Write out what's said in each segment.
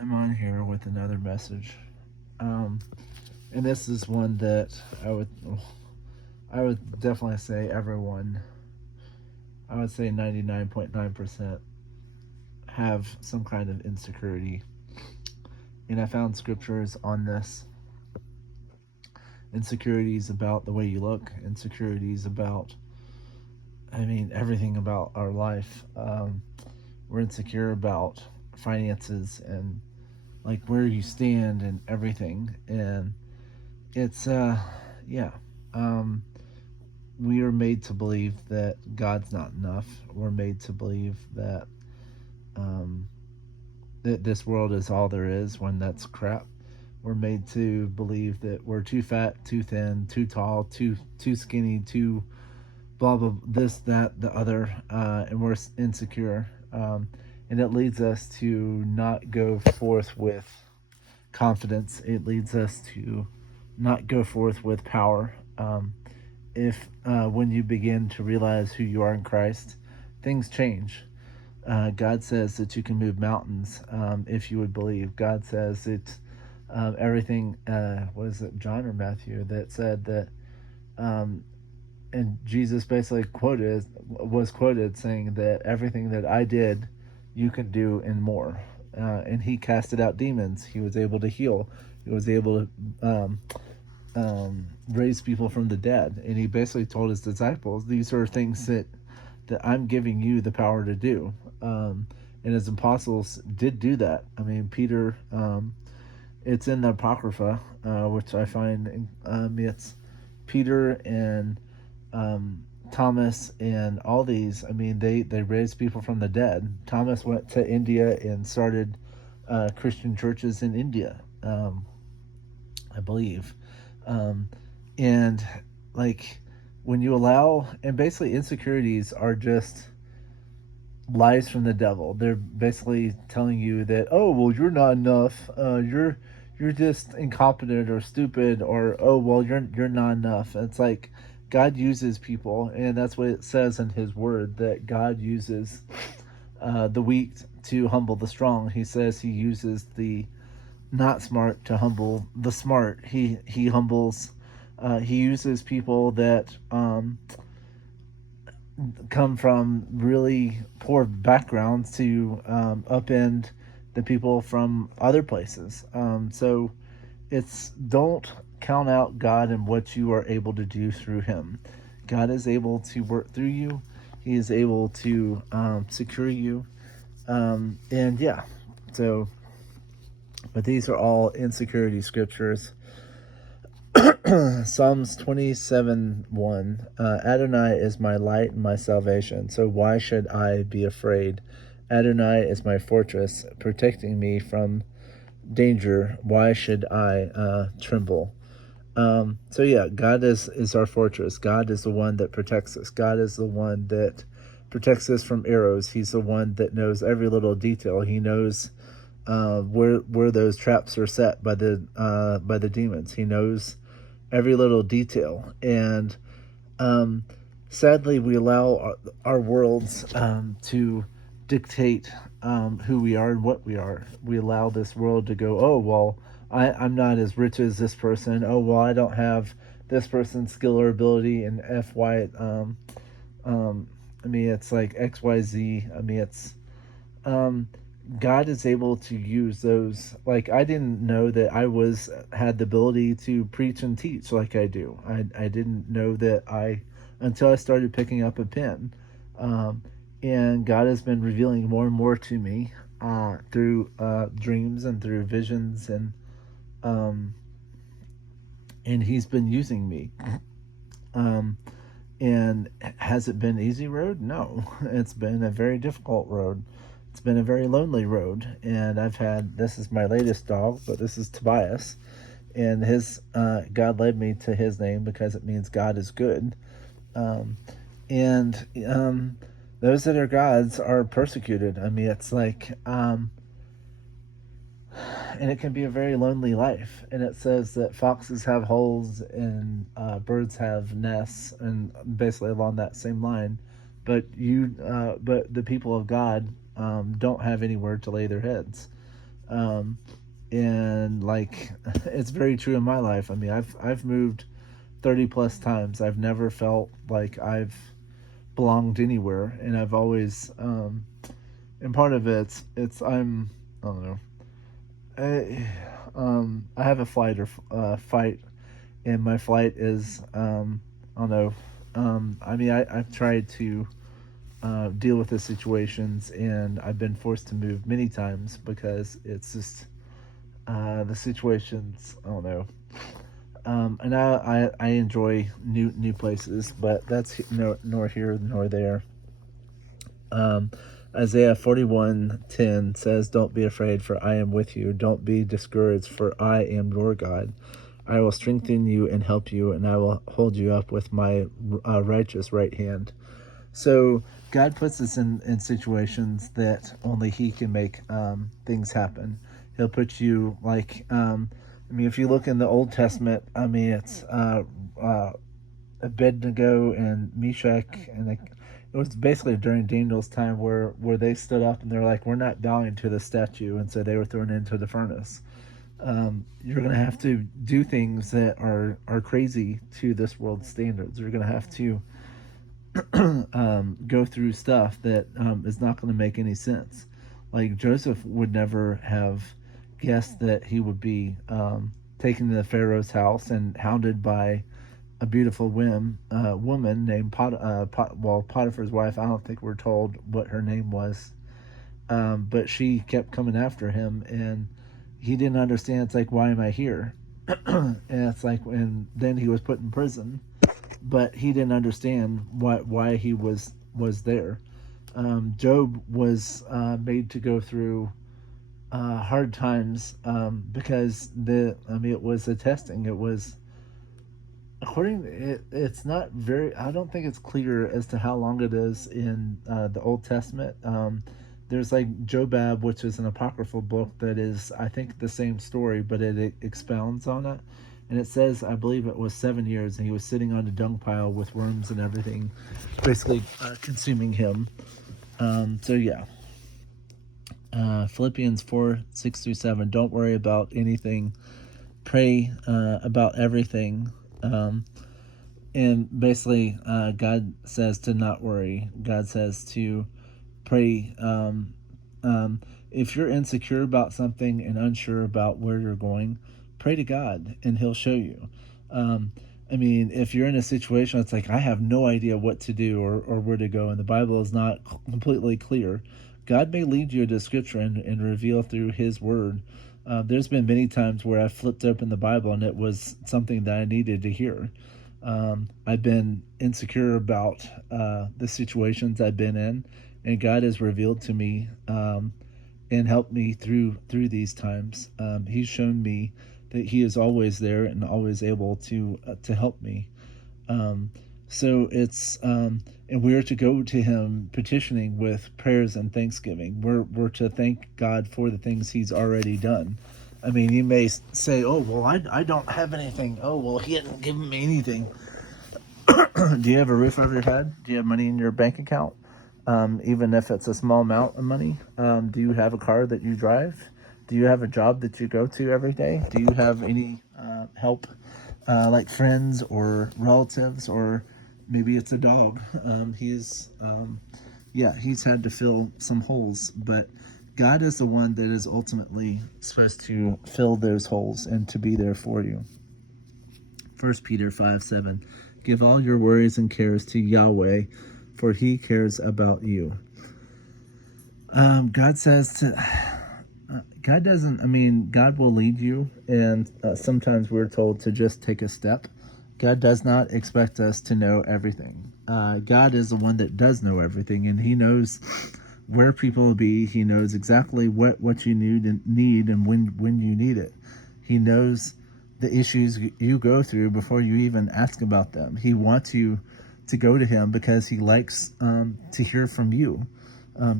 I'm on here with another message, um, and this is one that I would definitely say everyone. I would say 99.9% have some kind of insecurity, and I found scriptures on this. Insecurities about the way you look. Insecurities about, everything about our life. We're insecure about finances and like where you stand and everything, and it's yeah um we are made to believe that God's not enough. We're made to believe that um that this world is all there is, when that's crap. We're made to believe that we're too fat, too thin, too tall, too skinny, too blah blah, this that the other, and we're insecure, and it leads us to not go forth with confidence. It leads us to not go forth with power. If When you begin to realize who you are in Christ, things change. God says that you can move mountains, if you would believe. God says that everything. Was it John or Matthew that said that? And Jesus basically was quoted saying that everything that I did, you can do and more. And he casted out demons. He was able to heal. He was able to raise people from the dead. And he basically told his disciples, "These are things that I'm giving you the power to do." And his apostles did do that. Peter. It's in the Apocrypha, which I find. It's Peter and Thomas and all these. They raised people from the dead. Thomas went to India and started Christian churches in India, I believe. Um, and like when you allow, and basically insecurities are just lies from the devil. They're basically telling you that, oh well, you're not enough. You're just incompetent or stupid, or oh well, you're not enough. It's like God uses people, and that's what it says in His Word, that God uses the weak to humble the strong. He says He uses the not smart to humble the smart. He humbles. He uses people that come from really poor backgrounds to upend the people from other places. So it's, don't count out God and what you are able to do through Him. God is able to work through you. He is able to secure you. And yeah, so, but these are all insecurity scriptures. Psalms 27:1. Adonai is my light and my salvation, so why should I be afraid? Adonai is my fortress, protecting me from danger. Why should I tremble? So yeah, God is our fortress. God is the one that protects us. God is the one that protects us from arrows. He's the one that knows every little detail. He knows where those traps are set by the demons. He knows every little detail. And um, sadly, we allow our worlds to dictate who we are and what we are. We allow this world to go, oh, well, I'm not as rich as this person. Oh, well, I don't have this person's skill or ability, and FY. Um, it's like XYZ. It's um, God is able to use those. Like, I didn't know that I had the ability to preach and teach like I do. I didn't know that until I started picking up a pen, um, and God has been revealing more and more to me through dreams and through visions, um, and He's been using me. Um, and has it been easy road? No, it's been a very difficult road. It's been a very lonely road, and this is my latest dog, but this is Tobias, and his God led me to his name because it means God is good, um, and those that are gods are persecuted. It's like, and it can be a very lonely life. And it says that foxes have holes and birds have nests, and basically along that same line. But the people of God don't have anywhere to lay their heads. And like, it's very true in my life. I mean, I've moved 30 plus times. I've never felt like I've belonged anywhere, and I've always and part of it's I don't know. I have a flight or fight, and my flight is I don't know. I mean, I've tried to deal with the situations, and I've been forced to move many times because it's just the situations. I don't know. And I enjoy new places, but that's nor here nor there. Um, Isaiah 41:10 says, "Don't be afraid, for I am with you. Don't be discouraged, for I am your God. I will strengthen you and help you, and I will hold you up with my righteous right hand." So God puts us in situations that only He can make things happen. He'll put you like, I mean, if you look in the Old Testament, I mean, it's uh, Abednego and Meshach, and it was basically during Daniel's time where they stood up and they're like, "We're not bowing to the statue," and so they were thrown into the furnace. You're going to have to do things that are crazy to this world's standards. You're going to have to go through stuff that is not going to make any sense. Like Joseph would never have guessed that he would be taken to the Pharaoh's house and hounded by a beautiful woman named Potiphar's wife. I don't think we're told what her name was, but she kept coming after him, and he didn't understand. It's like, why am I here? And it's like, and then he was put in prison, but he didn't understand why he was there. Job was made to go through hard times because I mean, it was a testing. It was it's not very. I don't think it's clear as to how long it is in the Old Testament. There's like Jobab, which is an apocryphal book that is, I think, the same story, but it expounds on it. And it says, I believe it was 7 years, and he was sitting on a dung pile with worms and everything, basically consuming him. So yeah. Philippians 4:6-7. Don't worry about anything. Pray about everything. And basically, God says to not worry. God says to pray. If you're insecure about something and unsure about where you're going, pray to God and He'll show you. Um, I mean, if you're in a situation that's like, I have no idea what to do or where to go, and the Bible is not completely clear, God may lead you to Scripture and reveal through His Word. There's been many times where I flipped open the Bible and it was something that I needed to hear. I've been insecure about the situations I've been in, and God has revealed to me and helped me through these times. He's shown me that He is always there and always able to help me. Um, so it's and we're to go to Him petitioning with prayers and thanksgiving. We're to thank God for the things He's already done. I mean, you may say, "Oh, well, I don't have anything." Oh, well, He hasn't given me anything. Do you have a roof over your head? Do you have money in your bank account? Even if it's a small amount of money? Do you have a car that you drive? Do you have a job that you go to every day? Do you have any help, like friends or relatives, or maybe it's a dog? He's had to fill some holes, but God is the one that is ultimately supposed to fill those holes and to be there for you. 1 Peter 5:7. Give all your worries and cares to Yahweh, for He cares about you. God says to. God doesn't. I mean, God will lead you, and sometimes we're told to just take a step. God does not expect us to know everything. God is the one that does know everything, and He knows where people will be. He knows exactly what you need and when you need it. He knows the issues you go through before you even ask about them. He wants you to go to Him because He likes to hear from you.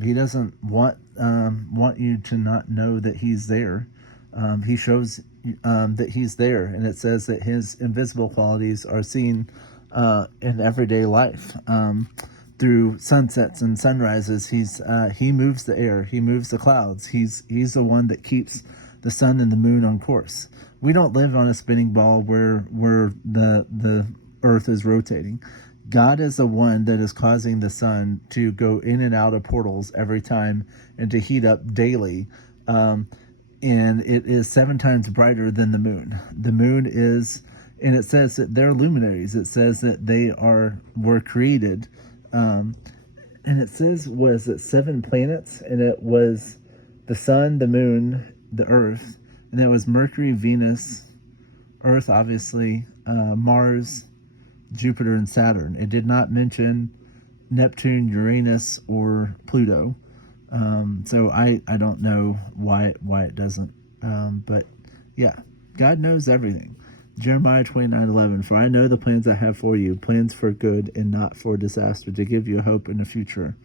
He doesn't want you to not know that He's there. He shows that He's there, and it says that His invisible qualities are seen in everyday life. through sunsets and sunrises. He moves the air. He moves the clouds. He's the one that keeps the sun and the moon on course. We don't live on a spinning ball where the earth is rotating. God is the one that is causing the sun to go in and out of portals every time and to heat up daily. And it is 7 times brighter than the moon. The moon is, and it says that they're luminaries. It says that were created. And it says, was it 7 planets? And it was the sun, the moon, the earth, and it was Mercury, Venus, Earth, obviously, Mars, Jupiter, and Saturn. It did not mention Neptune, Uranus, or Pluto. So I don't know why it doesn't. But yeah, God knows everything. Jeremiah 29:11, for I know the plans I have for you, plans for good and not for disaster, to give you a hope in the future.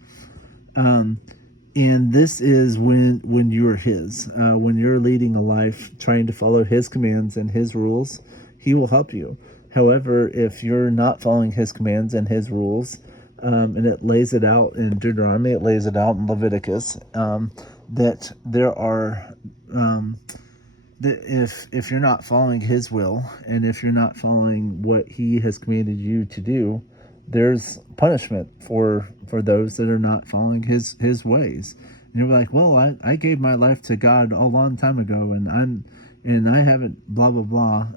And this is when you are his. When you're leading a life trying to follow his commands and his rules, he will help you. However, if you're not following his commands and his rules, and it lays it out in Deuteronomy, it lays it out in Leviticus, that there are, that if you're not following his will, and if you're not following what he has commanded you to do, there's punishment for those that are not following his ways. And you're like, well, I gave my life to God a long time ago, and I haven't blah blah blah.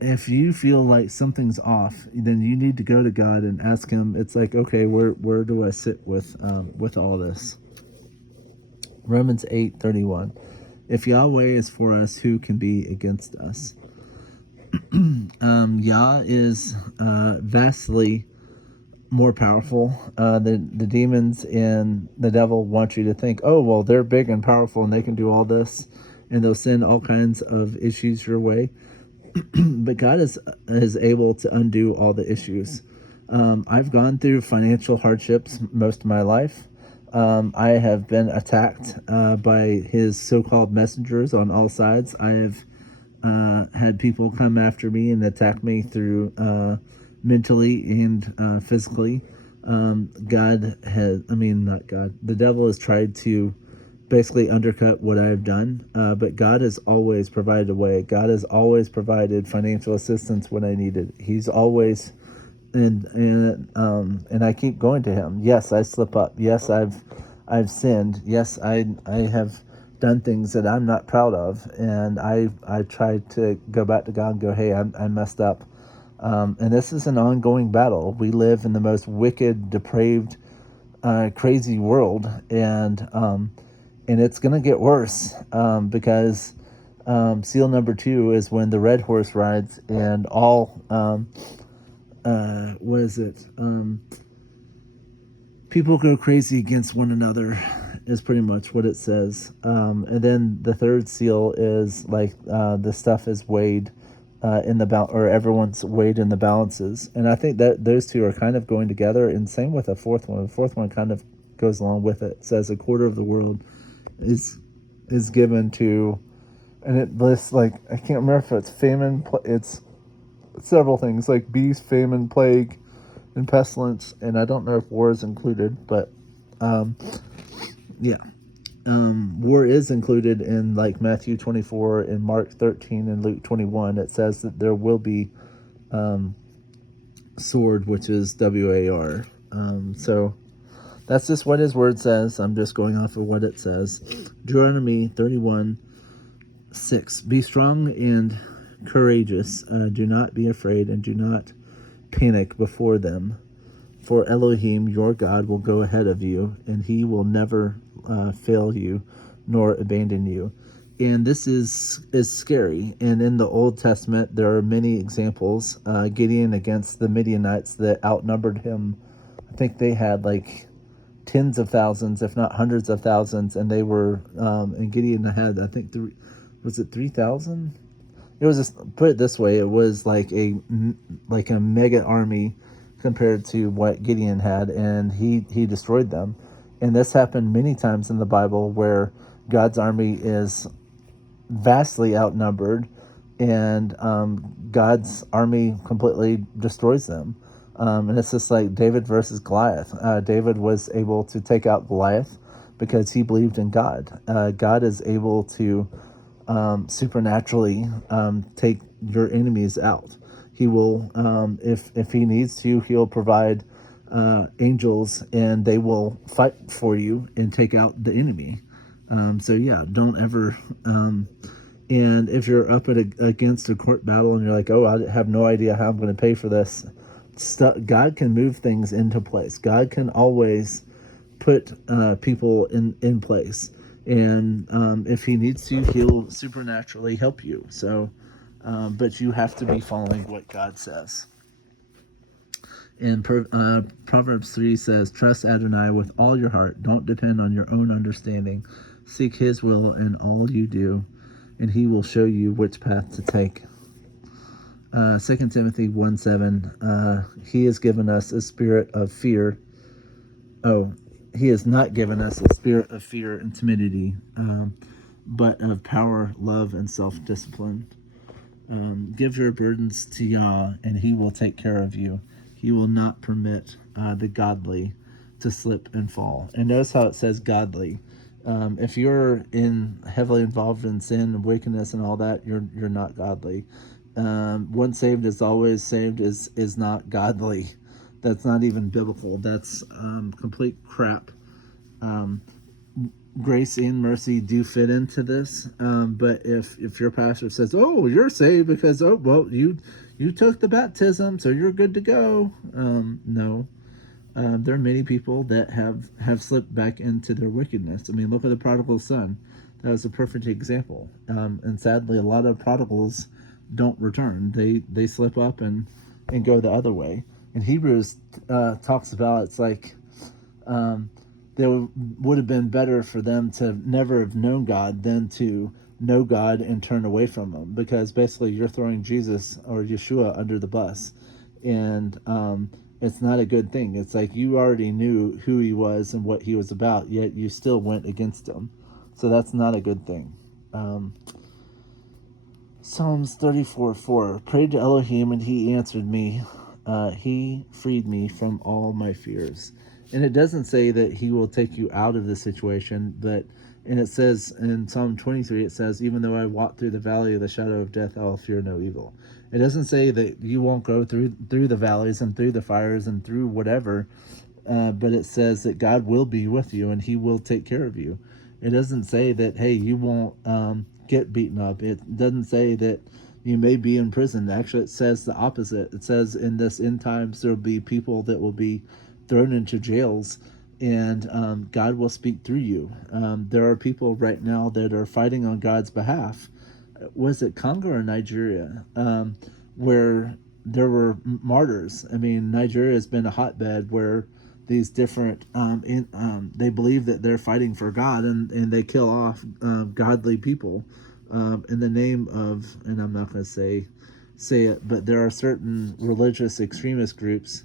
If you feel like something's off, then you need to go to God and ask him. It's like, okay, where do I sit with all this? Romans 8:31. If Yahweh is for us, who can be against us? Yah is vastly more powerful. The demons and the devil want you to think, oh, well, they're big and powerful and they can do all this, and they'll send all kinds of issues your way. But God is able to undo all the issues. I've gone through financial hardships most of my life. I have been attacked by his so-called messengers on all sides. I have had people come after me and attack me through mentally and physically. The devil has tried to basically undercut what I've done, but God has always provided a way. God has always provided financial assistance when I need it. He's always, and I keep going to him. Yes, I slip up. Yes, I've sinned. Yes, I have done things that I'm not proud of, and I tried to go back to God and go, hey, I messed up. And this is an ongoing battle. We live in the most wicked, depraved, crazy world, and it's going to get worse, because seal number 2 is when the red horse rides, and all people go crazy against one another, is pretty much what it says. And then the third seal is like the stuff is weighed in the or everyone's weighed in the balances. And I think that those two are kind of going together, and same with the fourth one. The fourth one kind of goes along with it. It says a quarter of the world is given to, and it lists, like, I can't remember if it's famine, it's several things like beast, famine, plague, and pestilence, and I don't know if war is included, but war is included in like Matthew 24 and Mark 13 and Luke 21. It says that there will be sword, which is WAR. So that's just what his word says. I'm just going off of what it says. Deuteronomy 31:6. Be strong and courageous. Do not be afraid, and do not panic before them. For Elohim, your God, will go ahead of you, and he will never fail you nor abandon you. And this is scary. And in the Old Testament, there are many examples. Gideon against the Midianites that outnumbered him. I think they had like tens of thousands, if not hundreds of thousands, and they were, and Gideon had, I think, 3,000? It was just, put it this way, it was like a mega army compared to what Gideon had, and he destroyed them. And this happened many times in the Bible where God's army is vastly outnumbered, and God's army completely destroys them. And it's just like David versus Goliath. David was able to take out Goliath because he believed in God. God is able to supernaturally take your enemies out. He will, if he needs to, he'll provide angels, and they will fight for you and take out the enemy. So yeah, don't ever. And if you're up against a court battle and you're like, oh, I have no idea how I'm going to pay for this, God can move things into place. God can always put people in place, and if he needs to, he'll supernaturally help you. So, but you have to be following what God says. And Proverbs 3 says, trust Adonai with all your heart. Don't depend on your own understanding. Seek his will in all you do, and he will show you which path to take. 2 Timothy 1:7, he has given us a spirit of fear. Oh, he has not given us a spirit of fear and timidity, but of power, love, and self-discipline. Give your burdens to Yah, and he will take care of you. He will not permit the godly to slip and fall. And notice how it says godly. If you're heavily involved in sin and wickedness and all that, you're not godly. Once saved is always saved is not godly. That's not even biblical. That's complete crap. Um, Grace and mercy do fit into this, but if your pastor says, "Oh, you're saved because you took the baptism, so you're good to go," no. There are many people that have slipped back into their wickedness. I mean, look at the prodigal son. That was a perfect example. And sadly, a lot of prodigals don't return. They slip up and go the other way. And Hebrews talks about, it's like it would have been better for them to never have known God than to know God and turn away from him, because basically you're throwing Jesus or Yeshua under the bus, and it's not a good thing. It's like you already knew who he was and what he was about, yet you still went against him. So that's not a good thing. Psalms 34:4, prayed to Elohim and he answered me. He freed me from all my fears. And it doesn't say that he will take you out of the situation, and it says in Psalm 23, it says, even though I walk through the valley of the shadow of death, I'll fear no evil. It doesn't say that you won't go through the valleys and through the fires and through whatever, but it says that God will be with you and he will take care of you. It doesn't say that, hey, you won't get beaten up. It doesn't say that you may be in prison. Actually, it says the opposite. It says in this end times there will be people that will be thrown into jails, and God will speak through you. There are people right now that are fighting on God's behalf. Was it Congo or Nigeria, where there were martyrs? I mean, Nigeria has been a hotbed where these different they believe that they're fighting for God, and they kill off godly people in the name of, and I'm not going to say it, but there are certain religious extremist groups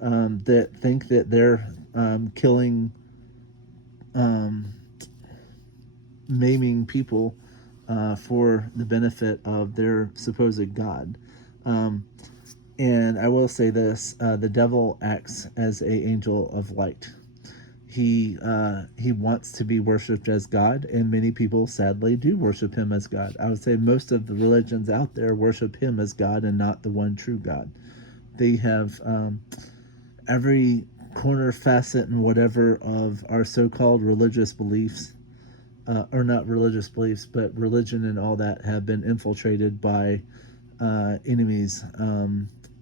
that think that they're killing, maiming people for the benefit of their supposed God. And I will say this, the devil acts as an angel of light. He wants to be worshipped as God, and many people sadly do worship him as God. I would say most of the religions out there worship him as God and not the one true God. They have every corner, facet, and whatever of our so-called religious beliefs, or not religious beliefs, but religion and all that, have been infiltrated by enemies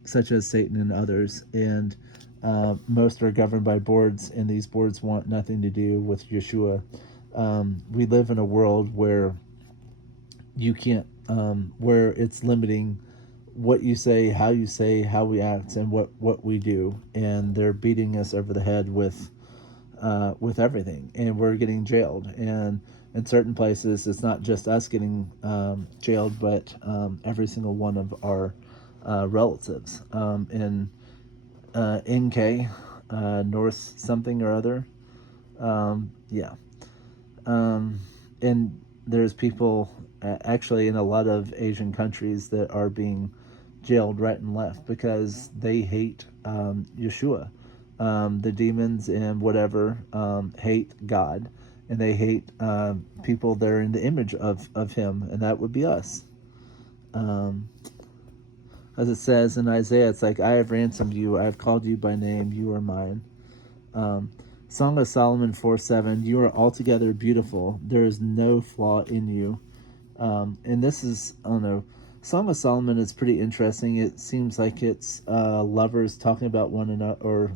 such as Satan and others, and most are governed by boards, and these boards want nothing to do with Yeshua. We live in a world where you can't, where it's limiting what you say, how we act, and what we do, and they're beating us over the head with everything, and we're getting jailed. And in certain places, it's not just us getting jailed, but every single one of our relatives in NK, North something or other. Yeah. And there's people actually in a lot of Asian countries that are being jailed right and left because they hate Yeshua. The demons and whatever hate God, and they hate people that are in the image of Him, and that would be us. Um, as it says in Isaiah, it's like, I have ransomed you, I have called you by name, you are mine. Um, Song of Solomon 4:7, you are altogether beautiful, there is no flaw in you. And this is, I don't know, Song of Solomon is pretty interesting. It seems like it's lovers talking about one another, or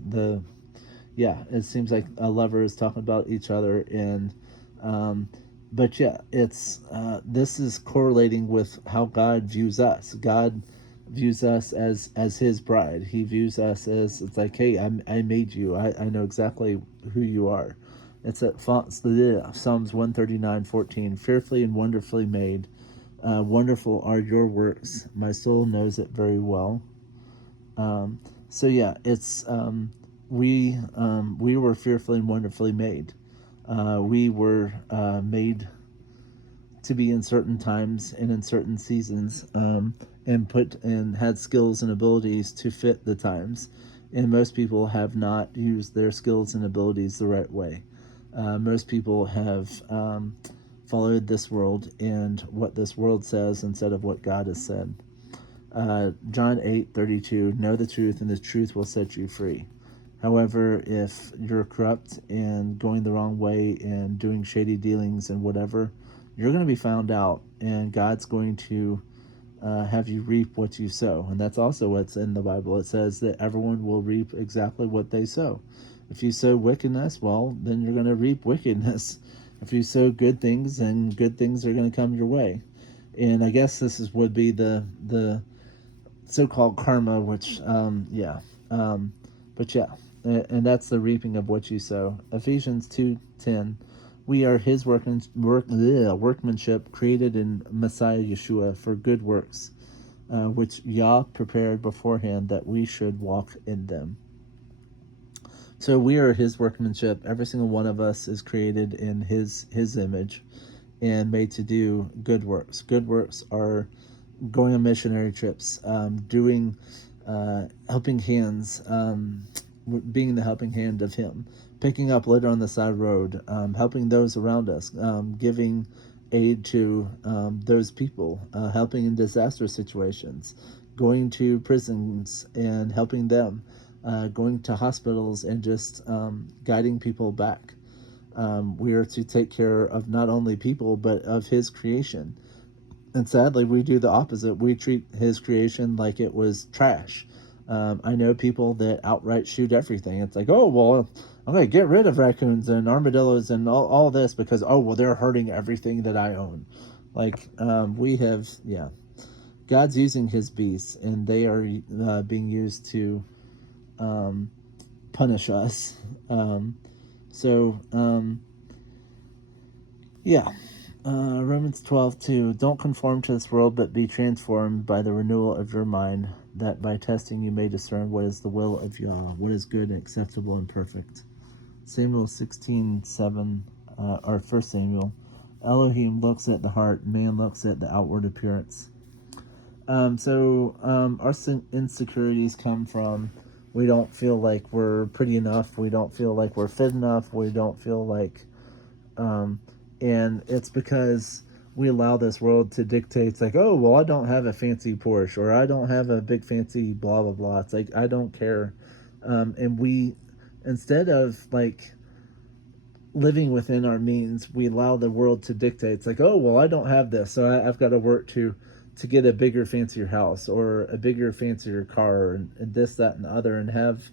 it seems like lovers talking about each other. And but yeah, it's this is correlating with how God views us. God views us as His bride. He views us as, it's like, hey, I made you. I know exactly who you are. It's at Psalms 139:14. Fearfully and wonderfully made. Wonderful are your works. My soul knows it very well. Um, so yeah, it's we were fearfully and wonderfully made. We were made to be in certain times and in certain seasons, and put and had skills and abilities to fit the times. And most people have not used their skills and abilities the right way. Most people have followed this world and what this world says instead of what God has said. John 8:32, know the truth, and the truth will set you free. However, if you're corrupt and going the wrong way and doing shady dealings and whatever, you're going to be found out, and God's going to have you reap what you sow. And that's also what's in the Bible. It says that everyone will reap exactly what they sow. If you sow wickedness, well, then you're going to reap wickedness. If you sow good things, then good things are going to come your way. And I guess would be the so-called karma, which but yeah, and that's the reaping of what you sow. Ephesians 2:10, we are His workmanship, created in Messiah Yeshua for good works, which Yah prepared beforehand that we should walk in them. So we are His workmanship. Every single one of us is created in His image and made to do good works. Good works are going on missionary trips, doing helping hands, being the helping hand of Him, picking up litter on the side road, helping those around us, giving aid to those people, helping in disaster situations, going to prisons and helping them, going to hospitals and just guiding people back. We are to take care of not only people, but of His creation. And sadly, we do the opposite. We treat His creation like it was trash. I know people that outright shoot everything. It's like, oh, well, I'm going to get rid of raccoons and armadillos and all this because, oh, well, they're hurting everything that I own. Like, God's using His beasts, and they are being used to punish us. So, yeah. Romans 12:2. Don't conform to this world, but be transformed by the renewal of your mind, that by testing you may discern what is the will of Yah, what is good and acceptable and perfect. Samuel 16:7, or 1 Samuel. Elohim looks at the heart, man looks at the outward appearance. Our insecurities come from, we don't feel like we're pretty enough, we don't feel like we're fit enough, we don't feel like and it's because we allow this world to dictate. It's like, oh, well, I don't have a fancy Porsche, or I don't have a big fancy blah, blah, blah. It's like, I don't care. And we, instead of like living within our means, we allow the world to dictate. It's like, oh, well, I don't have this, so I've got to work to get a bigger, fancier house, or a bigger, fancier car, and this, that, and the other, and have,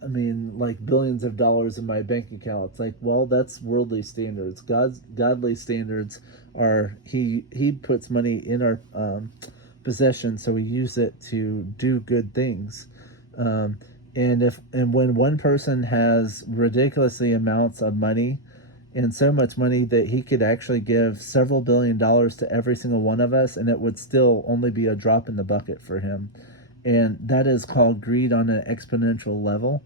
like billions of dollars in my bank account. It's like, well, that's worldly standards. Godly standards are He puts money in our possession, so we use it to do good things. And when one person has ridiculously amounts of money, and so much money that he could actually give several $billions to every single one of us, and it would still only be a drop in the bucket for him. And that is called greed on an exponential level.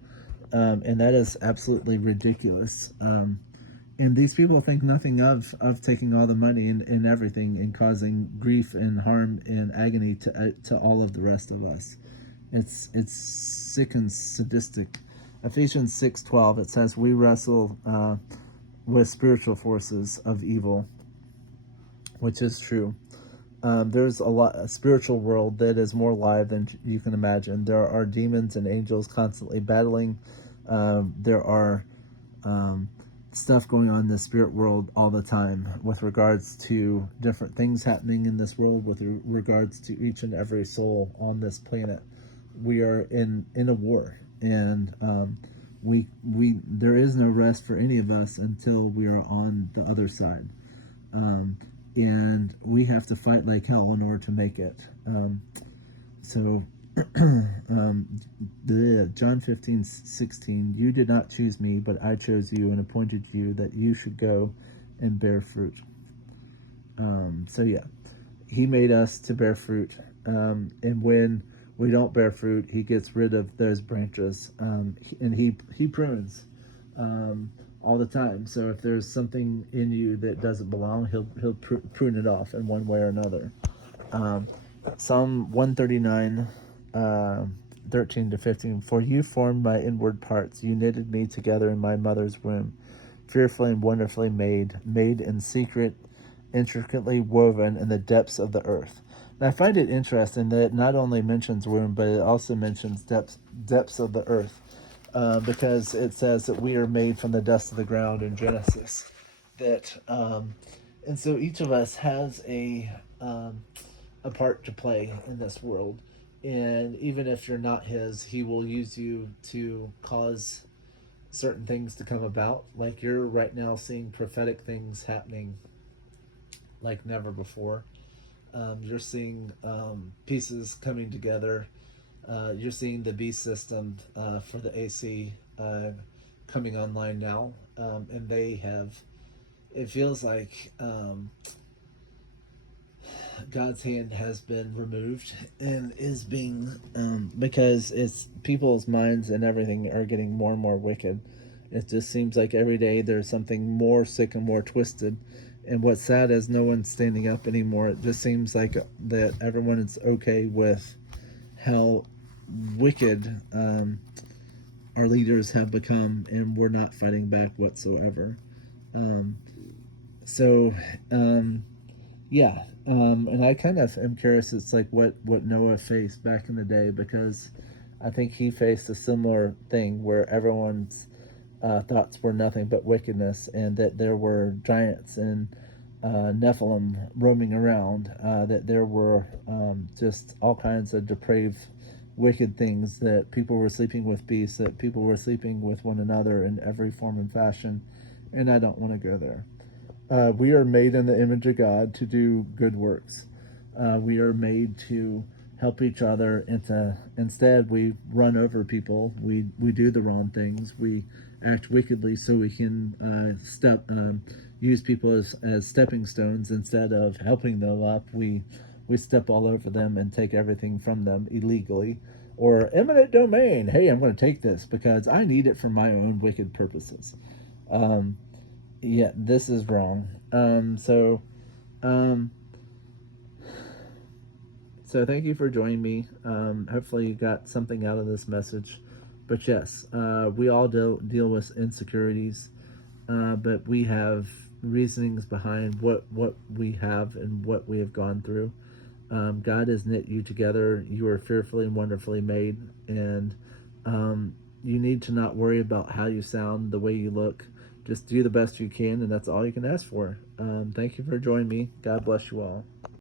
And that is absolutely ridiculous. And these people think nothing of taking all the money and everything and causing grief and harm and agony to all of the rest of us. It's sick and sadistic. Ephesians 6:12, it says we wrestle with spiritual forces of evil, which is true. There's a spiritual world that is more live than you can imagine. There are demons and angels constantly battling. There are um, stuff going on in the spirit world all the time with regards to different things happening in this world, with regards to each and every soul on this planet. We are in a war, and we there is no rest for any of us until we are on the other side. Um, and we have to fight like hell in order to make it. So John 15:16, you did not choose me, but I chose you and appointed you that you should go and bear fruit. So yeah, he made us to bear fruit. And when we don't bear fruit, he gets rid of those branches. And he prunes all the time. So if there's something in you that doesn't belong, he'll prune it off in one way or another. Um, Psalm 139, 13 to 15. For you formed my inward parts. You knitted me together in my mother's womb. Fearfully and wonderfully made in secret, intricately woven in the depths of the earth. And I find it interesting that it not only mentions womb, but it also mentions depths of the earth, because it says that we are made from the dust of the ground in Genesis. And so each of us has a part to play in this world. And even if you're not his, he will use you to cause certain things to come about. Like you're right now seeing prophetic things happening like never before. You're seeing pieces coming together. You're seeing the B system for the AC coming online now. And they have, it feels like God's hand has been removed and is being because it's people's minds and everything are getting more and more wicked. It just seems like every day there's something more sick and more twisted. And what's sad is no one's standing up anymore. It just seems like that everyone is okay with how wicked our leaders have become, and we're not fighting back whatsoever. Um, so yeah, and I kind of am curious. It's like what Noah faced back in the day, because I think he faced a similar thing where everyone's thoughts were nothing but wickedness, and that there were giants and Nephilim roaming around. That there were just all kinds of depraved, wicked things. That people were sleeping with beasts. That people were sleeping with one another in every form and fashion. And I don't want to go there. We are made in the image of God to do good works. We are made to help each other. Instead, we run over people. We do the wrong things. We act wickedly so we can use people as stepping stones instead of helping them up. We step all over them and take everything from them illegally, or eminent domain. Hey, I'm going to take this because I need it for my own wicked purposes. Um, yeah, this is wrong. Um, so thank you for joining me. Hopefully you got something out of this message. But yes, we all deal with insecurities, but we have reasonings behind what we have and what we have gone through. God has knit you together. You are fearfully and wonderfully made, and you need to not worry about how you sound, the way you look. Just do the best you can, and that's all you can ask for. Thank you for joining me. God bless you all.